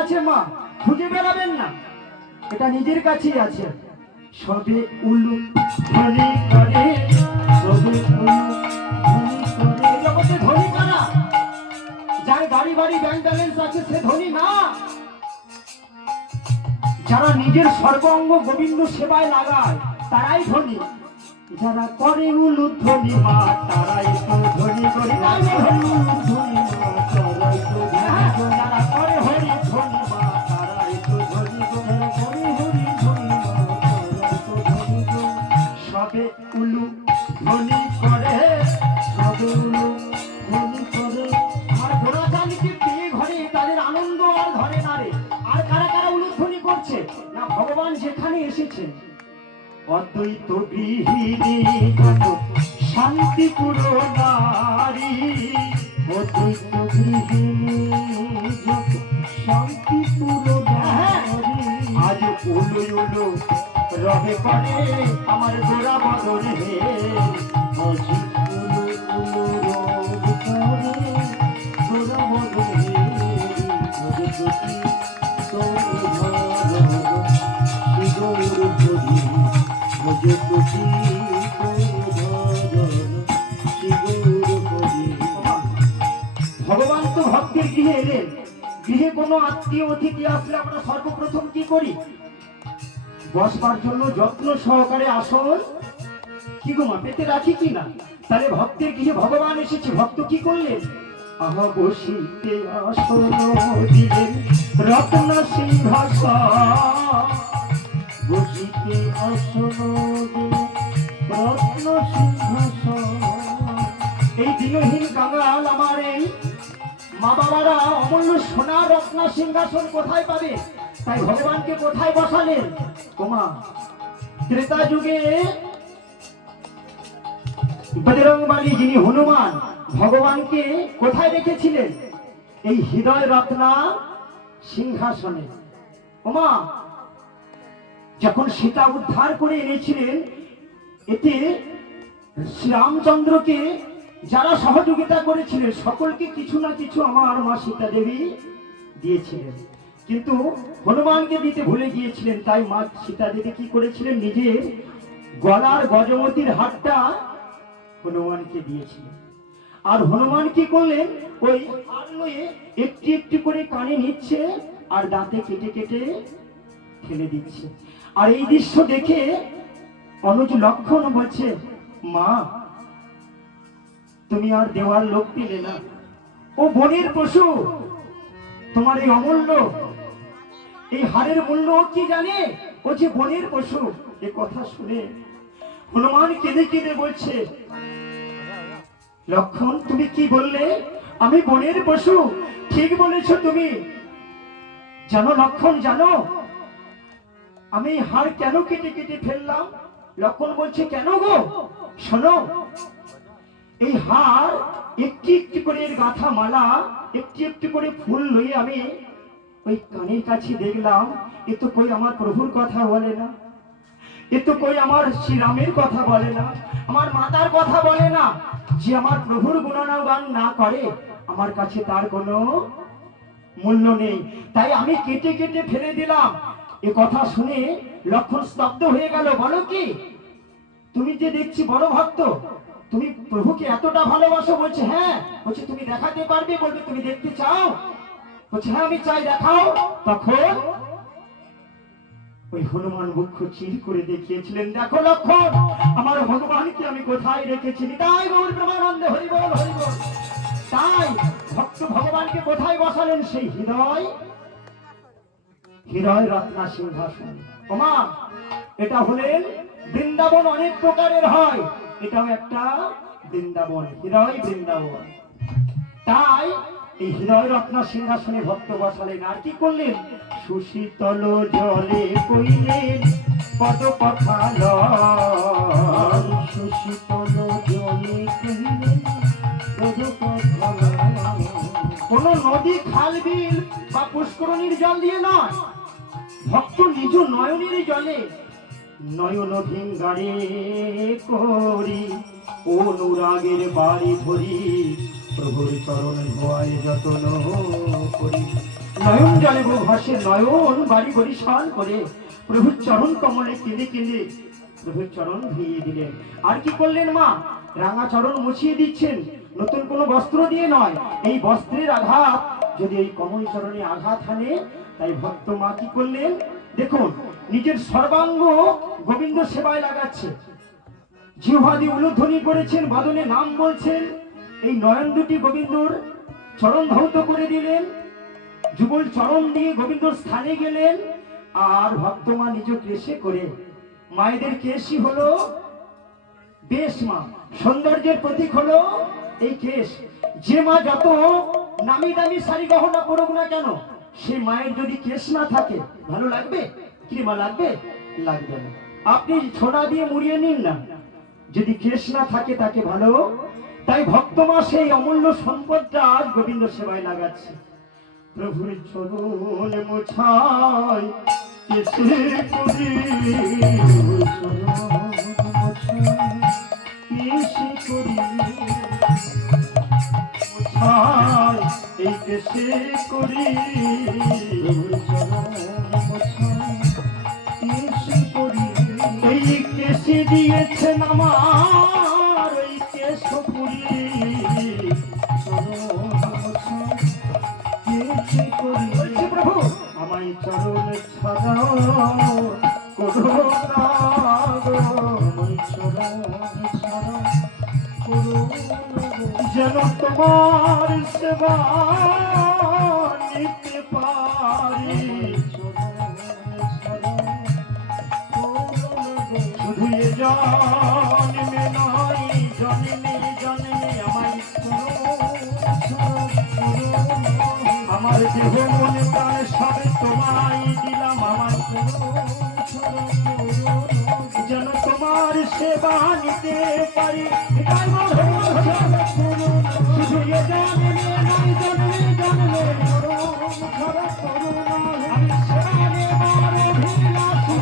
আছে মা, খুঁজে বেড়াবেন না, এটা নিজের কাছেই আছে। সবে উলু ধ্বনি করে, সবে উলু ধ্বনি করে। জগতে ধনী কারা? যার বাড়ি বাড়ি ব্যাংক ব্যালেন্স আছে সে ধনী না। যারা নিজের সর্বাঙ্গ গোবিন্দ সেবায় লাগায় তারাই ধনী। যারা করে উলুধ্বনি মা তারাই তো ধনী। করে যারা করে হরি ধ্বনি মা তারাই তো ধনী। সবে উলু ধ্বনি করে, সবে উলু ধ্বনি করে। আমার ঘোড়া চালিকে পেয়ে ঘরে তাদের আনন্দ আর ধরে না রে। আর কারা কারা উলুধ্বনি করছে না? ভগবান যেখানে এসেছেন অদ্বৈত গৃহিণী যত শান্তিপুর নারী, অদ্বৈত গৃহিণী যত শান্তিপুর নারী। আজ উলু উলু রবে পরে আমার গোড়া বদরে হে। আজ উলু উলু রবে পরে গোড়া বদরে ভজপতি ভগবান তো ভক্তের গৃহে এলেন। গৃহে কোনো আত্মীয় অতিথি আসলে আমরা সর্বপ্রথম কি করি? বসবার জন্য যত্ন সহকারে আসন কি গো মা পেতে রাখি কি না? তাহলে ভক্তের গৃহে ভগবান এসেছে, ভক্ত কি করলেন? আহা বসিতে আসন দিলেন রত্ন সিংহাসন, বসিতে আসন দিলেন রত্ন সিংহাসন। এই দিনহীন কাঙাল আমার এই মা বাবারা অমূল্য সোনা রত্ন সিংহাসন কোথায় পাবে? তাই ভগবানকে কোথায় বসালেন? ওমা ত্রেতা যুগে বজরংবলী যিনি হনুমান ভগবানকে কোথায় রেখেছিলেন? এই হৃদয় রত্না সিংহাসনে। ওমা যখন সীতা উদ্ধার করে এনেছিলেন, এতে শ্রীরামচন্দ্রকে যারা সহযোগিতা করেছিলেন সকলকে কিছু না কিছু আমার মা সীতা দেবী দিয়েছিলেন, কিন্তু হনুমানকে দিতে ভুলে গিয়েছিলেন। তাই মা সীতা দেবী কি করেছিলেন? নিজের গলার গজমতির হারটা হনুমানকে দিয়েছিলেন। আর হনুমান কি করলেন? ওই হার লয়ে একটি একটি করে কানে নিচ্ছে আর দাঁতে কেটে কেটে ফেলে দিচ্ছে। আর এই দৃশ্য দেখে অনুজ লক্ষণ বলছে, মা তুমি আর দেওয়ার লোক পেলে না, ও বনের পশু, তোমার এই অমূল্য এই হারের মূল্য কি জানে? ও যে বনের পশু। এ কথা শুনে হনুমান কেঁদে কেঁদে বলছে, লক্ষণ তুমি কি বললে? আমি বনের পশু? ঠিক বলেছ তুমি। জানো লক্ষণ, জানো আমি হার কেন কেটে কেটে ফেললাম? লক্ষণ বলছে, কেন গো? শোনো, এই হার একটি একটি করে গাঁথা মালা, একটি একটি করে ফুল লয়ে আমি ওই কানের কাছে দেখলাম, এ তো কই আমার প্রভুর কথা বলে না, এ তো কই আমার শ্রীরামের কথা বলে না, আমার মাতার কথা বলে না। যে আমার প্রভুর গুণগান না করে আমার কাছে তার কোনো মূল্য নেই। তাই আমি কেটে কেটে ফেলে দিলাম। এ কথা শুনে লক্ষণ স্তব্ধ হয়ে গেল। বলো কি, তুমি যে দেখছি বড় ভক্ত, তুমি প্রভুকে এতটা ভালোবাসো? বলছে হ্যাঁ। বলছে তুমি দেখাতে পারবে? বলবে তুমি দেখতে চাও? বলছে হ্যাঁ আমি চাই, দেখাও। তখন ওই হনুমান মুখ চির করে দেখিয়েছিলেন, দেখো লক্ষণ আমার ভগবানকে আমি কোথায় রেখেছি। তাই গৌর প্রেমানন্দে হরি বল হরি বল। তাই ভক্ত ভগবানকে কোথায় বসালেন? সেই হৃদয় হৃদয় রত্না সিংহাসন। ওমা এটা হলেন বৃন্দাবন। অনেক প্রকারের হয়, এটাও একটা বৃন্দাবন, হৃদয় বৃন্দাবন। তাই এই হৃদয় রত্ন সিংহাসনে ভক্ত বসালেন। আর কি করলেন? সুশীতল জলে কইলেন পদ পথাল, সুশীতল জলে কইলেন পদ পথাল। কোন নদী, খাল, বিল বা পুষ্করণীর জল দিয়ে নয়, ভক্ত নিজ নয়নের জলে নয়ন ভিঙ্গারে করি অনুরাগের বাড়ি ধরি প্রভুর চরণ ধোয়ায় যতন করি। নয়ন জলে গো ভাসে নয়ন বাড়ি বরিশাল করে প্রভুর চরণ কমলে কেঁদে কেঁদে প্রভুর চরণ ধুইয়ে দিলেন। আর কি করলেন মা? রাঙা চরণ মুছিয়ে দিচ্ছেন, নতুন কোনো বস্ত্র দিয়ে নয়। এই বস্ত্রের আঘাত যদি এই কমল চরণে আঘাত হানে, তাই ভক্ত মা কি করলেন দেখুন, নিজের সর্বাঙ্গ গোবিন্দ সেবায় লাগাচ্ছে, জিহ্বা দিয়ে উলুধ্বনি করেছেন, বাদনে নাম বলছেন, এই নয়ন দুটি গোবিন্দর চরণ ধৌত করে দিলেন, যুগল চরণ দিয়ে গোবিন্দর স্থানে গেলেন। আর ভক্ত মা নিজ কেশে করে, মায়েদের কেশই হলো বেশ মা, সৌন্দর্যের প্রতীক হলো এই কেশ। যে মা যত নামি দামি শাড়ি গহনা পরুক না কেন, সেই মায়ের যদি কেশ না থাকে ভালো লাগবে কি মা? লাগবে? লাগবে না। আপনি ছোড়া দিয়ে মুড়িয়ে নিন না, যদি কেশ না থাকে তাকে ভালো। তাই ভক্ত মা সেই অমূল্য সম্পদটা আজ গোবিন্দ সেবায় লাগাচ্ছে। প্রভুর চরণ মোছায় কেশে করি, কেশে করি মোছায়, এই কেশে করি কেশে করি। এই কেশে দিয়েছেন আমার ওই কেশ পুরি, প্রভু আমায় চরণ ছাড়াও করো না গো, আমায় চরণ ছাড়াও করো যেন তোমার সেবা নিতে পারি। শুধু এ জন্মে নয়, জন্মে জন্মে আমায় আমার দেহ মনে প্রাণ সব তোমায় দিলাম, আমায় যেন তোমার সেবা নিতে পারি। শুধু এ জন্মে নয়, জন্মে জন্মে আমি সেবা নেবার অভিলাষী,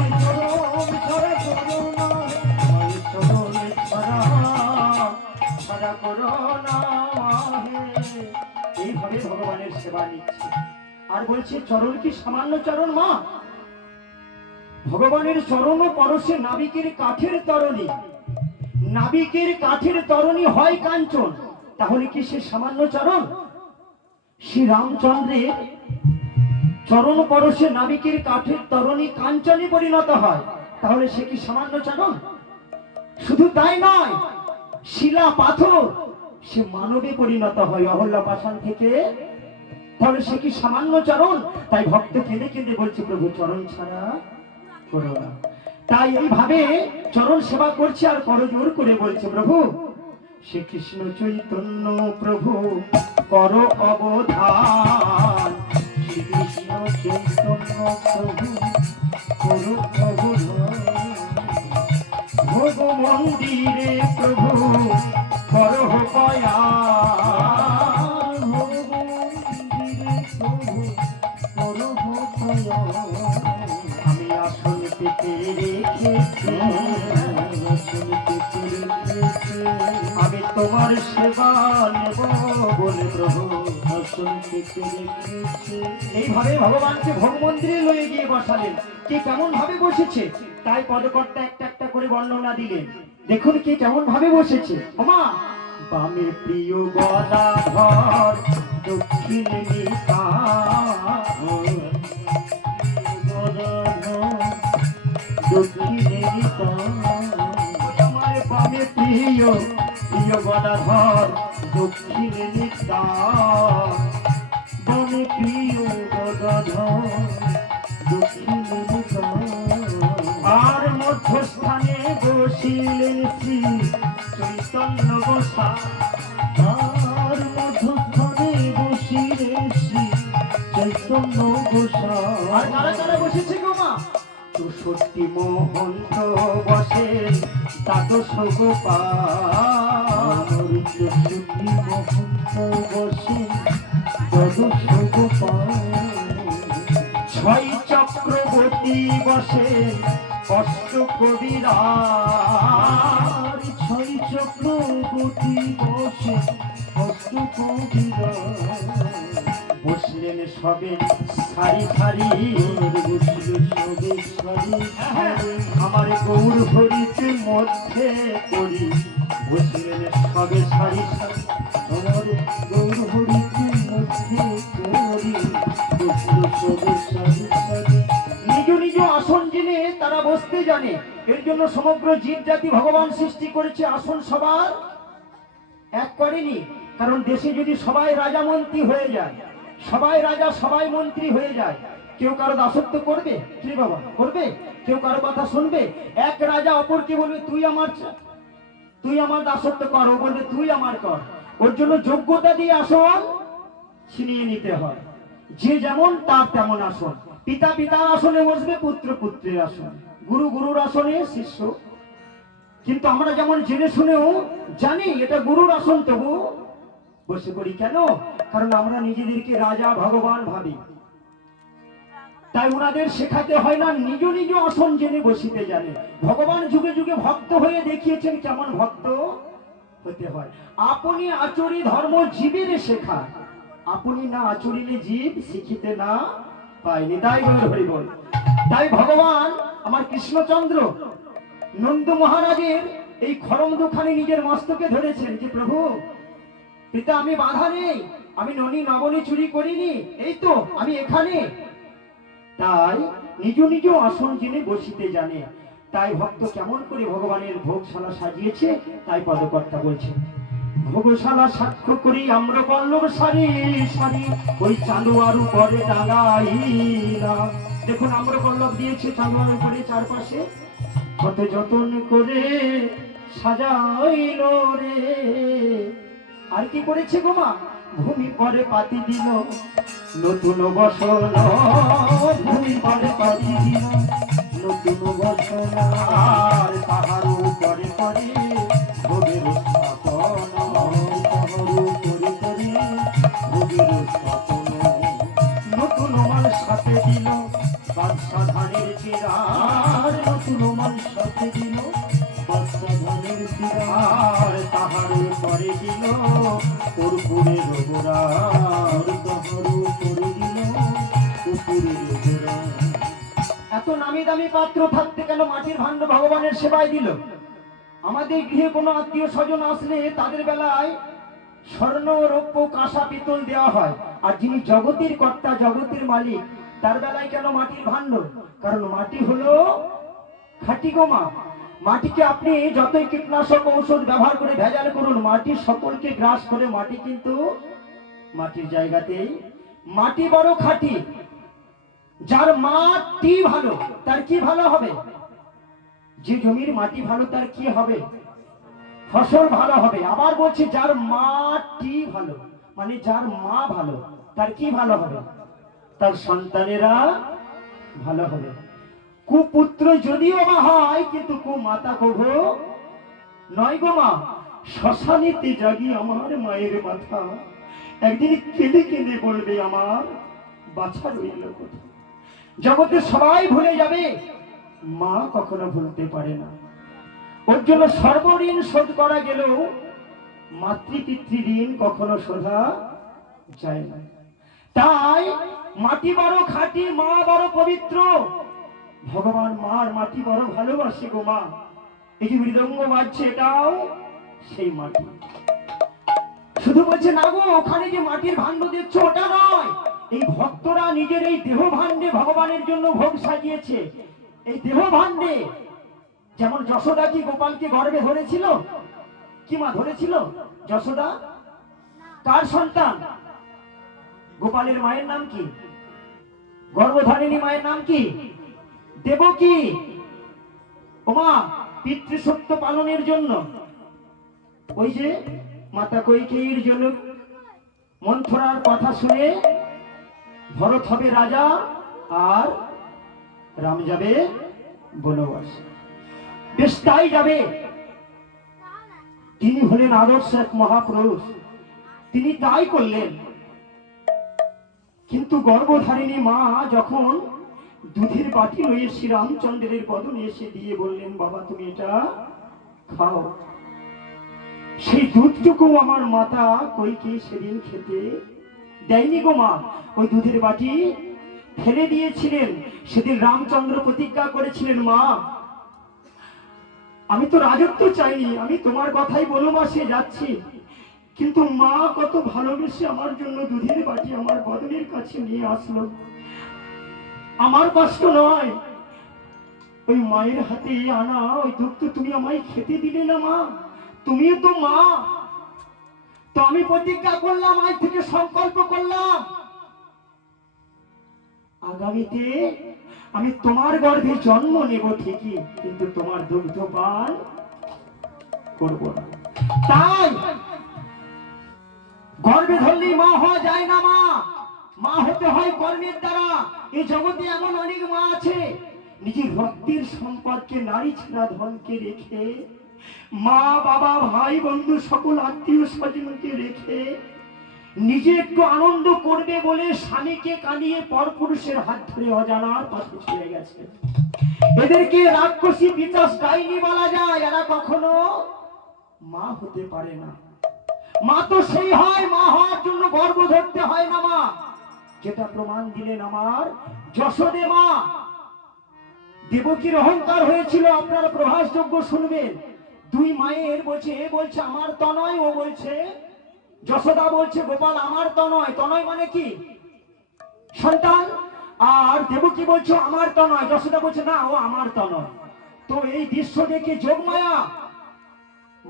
ছাড়া করো না। এইভাবে ভগবানের সেবা নিচ্ছে। আর বলছে চরণ কি সামান্য চরণ মা? ভগবানের চরণ পরশে নাবিকের কাঠের তরণী, নাবিকের কাঠের তরণী হয় কাঞ্চন, তাহলে কি সে সামান্য চরণ? শ্রী রামচন্দ্রের চরণ পরশে নাবিকের কাঠের তরণী কাঞ্চনে পরিণত হয়, তাহলে সে কি সামান্য চরণ? শুধু তাই নয়, শিলা পাথর সে মানবে পরিণত হয় অহল্যা পাষাণ থেকে, তাহলে সে কি সামান্য চরণ? তাই ভক্ত কেঁদে কেঁদে বলছে প্রভু চরণ ছাড়া করো না। তাই এইভাবে চরণ সেবা করছে আর করজোর করে বলছে প্রভু শ্রীকৃষ্ণ চৈতন্য প্রভু কর অবধান, শ্রীকৃষ্ণ চৈতন্য প্রভু কর অবধান, ভোগ মন্দিরে প্রভু করো পয়া, ভোগ মন্দিরে প্রভু করো পয়া। আমি আসন পেতে রেখেছি, আসন পেতে রেখেছি, আমি তোমার সেবা নেব বলে প্রভু আসন পেতে রেখেছি। এইভাবে ভগবানকে ভোগ মন্দিরে লয়ে গিয়ে বসালেন। কে কেমন ভাবে বসেছে তাই পদকর্তা একটা একটা করে বর্ণনা দিলেন। দেখুন কে কেমন ভাবে বসেছে। ওমা বামে প্রিয় গদাধর, দক্ষিণে নিতাই, দক্ষিণে নিতাই, আমার বামে প্রিয় প্রিয় গদাধর, দক্ষিণে নিতাই, বামে প্রিয় গদাধর, দক্ষিণে নিতাই। আর মধ্যস্থানে বসিলেন শ্রী চৈতন্য গোসাই, আর মধ্যস্থানে বসিলেন শ্রী চৈতন্য গোসাই। আর কারা কারা বসেছে গো মা? ৬৪ মহন্ত বসেন, দ্বাদশ গোপাল, ৬৪ মহন্ত বসেন, দ্বাদশ গোপাল, ৬ চক্রবর্তী বসেন, অষ্ট কবিরাজ, ৬ চক্রবর্তী বসেন, অষ্ট কবিরাজ। বসলেন সবে সারি সারি আমার গৌর হরিতে মধ্যে করি বসিলেন সবে সারি সারি আমার গৌর হরিতে মধ্যে করি বসিল সবে সারি সারি। নিজ নিজ আসন জেনে তারা বসতে জানে, এর জন্য সমগ্র জীব জাতি ভগবান সৃষ্টি করেছে। আসন সবার এক করেনি, কারণ দেশে যদি সবাই রাজা মন্ত্রী হয়ে যায়, সবাই রাজা সবাই মন্ত্রী হয়ে যায়, কেউ কারো দাসত্ব করবে? কি বাবা করবে? কেউ কারো কথা শুনবে? এক রাজা অপরকে বলবে তুই আমার দাসত্ব কর, ও বলবে তুই আমার কর। ওর জন্য যোগ্যতা দিয়ে আসন ছিনিয়ে নিতে হয়। যে যেমন তার তেমন আসন। পিতা পিতার আসনে বসবে, পুত্র পুত্রের আসনে, গুরু গুরুর আসনে শিষ্য। কিন্তু আমরা যেমন জেনে শুনেও জানি এটা গুরুর আসন, তবু বসে করি কেন? কারণ আমরা নিজেদেরকে রাজা ভগবান ভাবি। তাই ওনাদের শেখাতে হয় না, নিজ নিজ আসন জেনে বসিতে জানে। ভগবান যুগে যুগে ভক্ত হয়ে দেখিয়েছেন কেমন ভক্ত হতে হয়। আপনি আচরি ধর্ম জীবের শেখা, আপনি না আচরিলে জীব শিখিতে না পায়নি। তাই হরি বল। তাই ভগবান আমার কৃষ্ণচন্দ্র নন্দ মহারাজের এই খরম দুখানি নিজের মস্তকে ধরেছেন যে প্রভু পিতা আমি বাধা নেই, আমি ননি নবনী চুরি করিনি, এই তো আমি এখানে। তাই নিজ নিজ আসন জেনে বসিতে জানে। তাই ভক্ত কেমন করে ভগবানের ভোগশালা সাজিয়েছে, তাই পদকর্তা বলছেন ভোগশালা সাক্ষ্য করি আম্র পল্লব সারি সারি ওই চাঁদোয়ার উপরে টাঙাইলা। দেখুন আম্র পল্লব দিয়েছে চাঁদোয়ার উপরে চারপাশে, কত যতন করে সাজাইল রে। আর কি করেছে গোমা? ভূমি পরে পাতি দিল নতুন বসন, ভূমি পরে পাতি দিল নতুন বসন, আর তাহার উপরে করে ভোগের স্থাপন, তাহার উপরে করে ভোগের স্থাপন। নতুন মাল সাথে দিল বাদশা ধানের চিরার, নতুন মাল সাথে দিল বাদশা ধানের চিরার, তাহার উপরে দিল কর্পূরের গোড়া, তাহার উপরে দিল কর্পূরের গোড়া। এত নামি দামি পাত্র থাকতে কেন মাটির ভাণ্ড ভগবানের সেবায় দিল? আমাদের গৃহে কোনো আত্মীয় স্বজন আসলে তাদের বেলায় স্বর্ণ রৌপ্য কাঁসা পিতল দেওয়া হয়, আর যিনি জগতের কর্তা জগতের মালিক তার বেলায় কেন মাটির ভাণ্ড? কারণ মাটি হলো খাঁটি গোমা। মাটিকে আপনি যতই কীটনাশক ঔষধ ব্যবহার করে ভেজাল করুন, মাটির সকলকে গ্রাস করে মাটি কিন্তু মাটির জায়গাতেই। মাটি বড় খাঁটি। যার মাটি ভালো তার কি ভালো হবে? যে জমির মাটি ভালো তার কি হবে? ফসল ভালো হবে। আবার বলছি যার মাটি ভালো, মানে যার মা ভালো, তার কি ভালো হবে? তার সন্তানেরা ভালো হবে। কুপুত্র যদিও বা হয়, কিন্তু কুমাতা কভু নয় গো মা। শ্মশানেতে জাগি আমার মায়ের মাথা, একদিন কেঁদে কেঁদে বলবে আমার বাছা রইল কোথায়। জগতে সবাই ভুলে যাবে, মা কখনো ভুলতে পারে না। ওর জন্য সর্বঋণ শোধ করা গেলেও মাতৃপিতৃ ঋণ কখনো শোধা যায় না। তাই মাটি বড় খাঁটি, মা বড় পবিত্র। ভগবান মার মাটি বড় ভালোবাসে গো মা। এই যে মৃদঙ্গ বাজছে এটাও সেই মাটি। শুধু বলছে না গো ওখানে যে মাটির ভাণ্ড দেখছো ওটা নয়, এই ভক্তরা নিজের এই দেহ ভাণ্ডে ভগবানের জন্য ভোগ সাজিয়েছে। এই দেহ ভাণ্ডে যেমন যশোদা কি গোপালকে গর্ভে ধরেছিল? কি মা ধরেছিল? যশোদা কার সন্তান? গোপালের মায়ের নাম কি? গর্ভধারিণী মায়ের নাম কি? দেবকী। ওমা পিতৃসত্য পালনের জন্য ওই যে মাতা কৈকেয়ীর জন্য মন্থরার কথা শুনে ভরত হবে রাজা আর রাম যাবে বনবাসে। বেশ তাই যাবে। তিনি হলেন আদর্শ এক মহাপুরুষ, তিনি তাই করলেন। কিন্তু গর্ভধারিণী মা যখন দুধের বাটি লয়ে শ্রীরামচন্দ্রের বদনে এসে দিয়ে বললেন বাবা তুমি এটা খাও, সেই দুধটুকু আমার মাতা কৈকেয়ী সেদিন খেতে দেয়নি গো মা। ওই দুধের বাটি ফেলে দিয়েছিলেন, সেদিন রামচন্দ্র প্রতিজ্ঞা করেছিলেন, মা আমি তো রাজত্ব চাইনি, আমি তোমার কথাই বনবাসে যাচ্ছি, কিন্তু মা কত ভালোবেসে আমার জন্য দুধের বাটি আমার বদনের কাছে নিয়ে আসলো। আমার কষ্ট নয়, ওই মায়ের হাতে আনা ওই দুধ তো তুমি আমায় খেতে দিলে না মা, তুমিও তো মা। তো আমি প্রতিজ্ঞা করলাম, আজ থেকে সংকল্প করলাম, আগামীতে আমি তোমার গর্ভে জন্ম নেব ঠিকই, কিন্তু তোমার দুগ্ধ পান করব না। তাই গর্ভে ধরলেই মা হওয়া যায় না, মা হতে হয় কর্মের দ্বারা। এই জগতে এমন অনেক মা আছে, নিজের রক্তের সম্পদকে, নারী ছাড়া ধনকে রেখে, মা বাবা ভাই বন্ধু সকল আত্মীয় স্বজনকে রেখে নিজে একটু আনন্দ করবে বলে স্বামীকে কাঁদিয়ে পরপুরুষের হাত ধরে অজানার পাশে ছেড়ে গেছে। এদেরকে রাক্ষসী পিশাচ ডাইনি বলা যায়। এরা কখনো মা হতে পারে না। মা তো সেই হয়, মা হওয়ার জন্য গর্ভ ধরতে হয় না মা, যেটা প্রমাণ দিলেন আমার যশোদে মা। দেবকীর অহংকার হয়েছিল, আপনারা প্রভাসযোগ্য শুনবেন। দুই মায়ের বলছে আমার তনয়, ও বলছে, যশোদা বলছে গোপাল আমার তনয়। তনয় মানে কি? সন্তান। আর দেবকী বলছে আমার তনয়, যশোদা বলছে না ও আমার তনয়। তো এই দৃশ্য দেখে যোগমায়া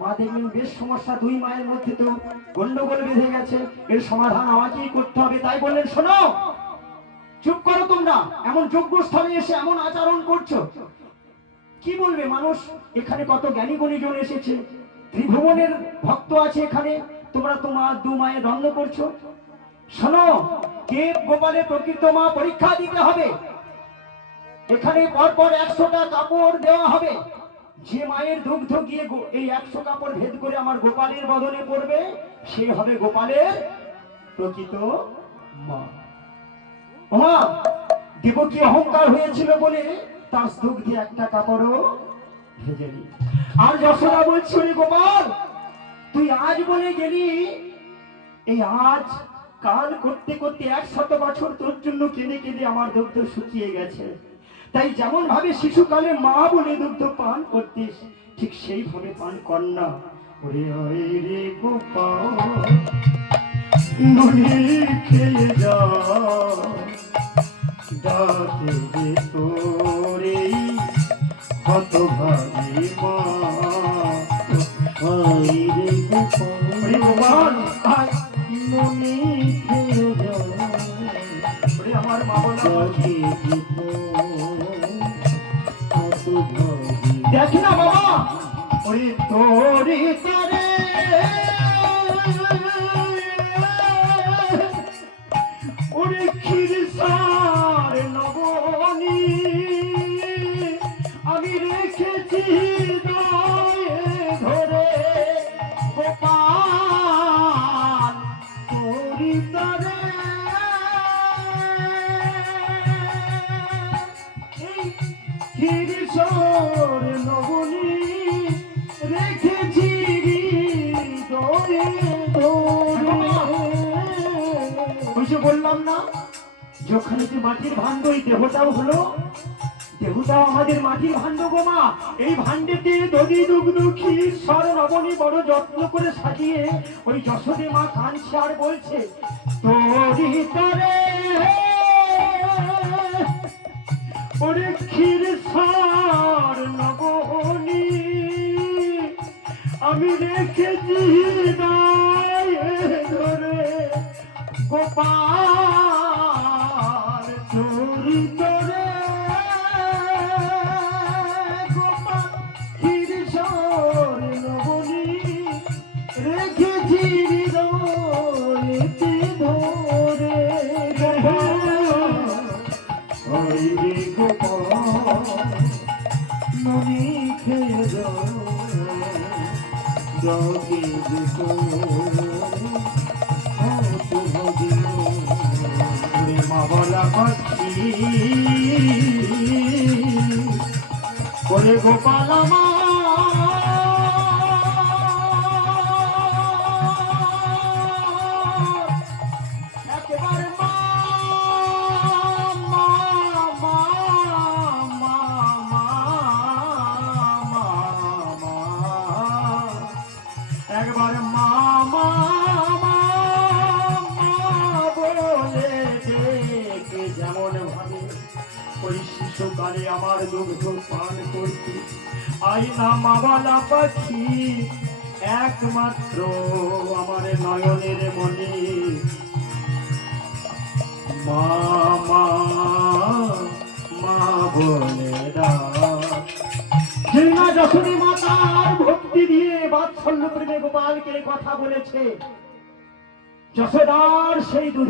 মা দেখলেন বেশ সমস্যা, দুই মায়ের মধ্যে তো গন্ডগোল বেঁধে গেছে, এর সমাধান আমাকেই করতে হবে। তাই বললেন, শোনো, চুপ করো তোমরা, এমন যজ্ঞস্থলে এসে এমন আচরণ করছো, কি বলবে মানুষ? এখানে কত জ্ঞানী গুণীজন এসেছে, ত্রিভুবনের ভক্ত আছে এখানে, তোমরা তোমার দু মায়ের দ্বন্দ্ব করছো। শোনো, কে গোপালের প্রকৃত মা পরীক্ষা দিতে হবে। এখানে পরপর 100টা কাপড় দেওয়া হবে। যে মায়ের দুগ্ধ গিয়ে এই 100 কাপড় ভেদ করে আমার গোপালের বদনে পড়বে, সে হবে গোপালের প্রকৃত মা। মা দেবকী অহংকার হয়েছিল বলে তার দুগ্ধে একটা কাপড়ও ভেজেনি। আর যশোদা বলছে, গোপাল তুই আজ বলে গেলি, এই আজ কাল করতে করতে 100 বছর তোর জন্য কেঁদে কেঁদে আমার দুগ্ধ শুকিয়ে গেছে। তাই যেমন ভাবে শিশুকালে মা বলে দুগ্ধ পান করতিস, ঠিক সেইভাবে পান কর না। ওরে রে গোপাল ননি খেয়ে যা, ডাকে যে তোরে হতভাগী মা। রে গোপাল ননি খেয়ে যা, আমার মা বলা দেখি না বাবা, ওরে তোরে তারে ওরে ক্ষীরসার লবণী আমি রেখেছি দয়ে ধরে, গোপাল তোরি তারে ক্ষীরসার লবণী রেখেছি দয়ে ধরে। বললাম না যে ওখানে যে মাটির ভাণ্ড, এই দেহটাও হলো, দেহটাও আমাদের মাটির ভাণ্ড গো মা। এই ভাণ্ডেতে দধি দুগ্ধ ক্ষীর সর লবণী বড় যত্ন করে সাজিয়ে ওই যশোদে মা কাঁদছে আর বলছে, তোরি তরে ওরে ক্ষীর সর লবণী আমি রেখেছি ধরে, গোপাল তোরি তরে গোপাল ক্ষীরসর লবণী রেখেছি হৃদয়তে ধরে। গোপাল ননি খেয়ে যাকে মা বলা পাচ্ছি করে গোপাল একেবারে মা আমার দুগ্ধ পান করতি। আই না মাওয়ালা পাখি একমাত্র আমার নয়নের মনি, মা মা মা বলে ডাক। যে না যশোদী মাতার ভক্তি দিয়ে বাৎসল্য প্রেমে গোপালকে কথা বলেছে, যশোদার সেই দুধ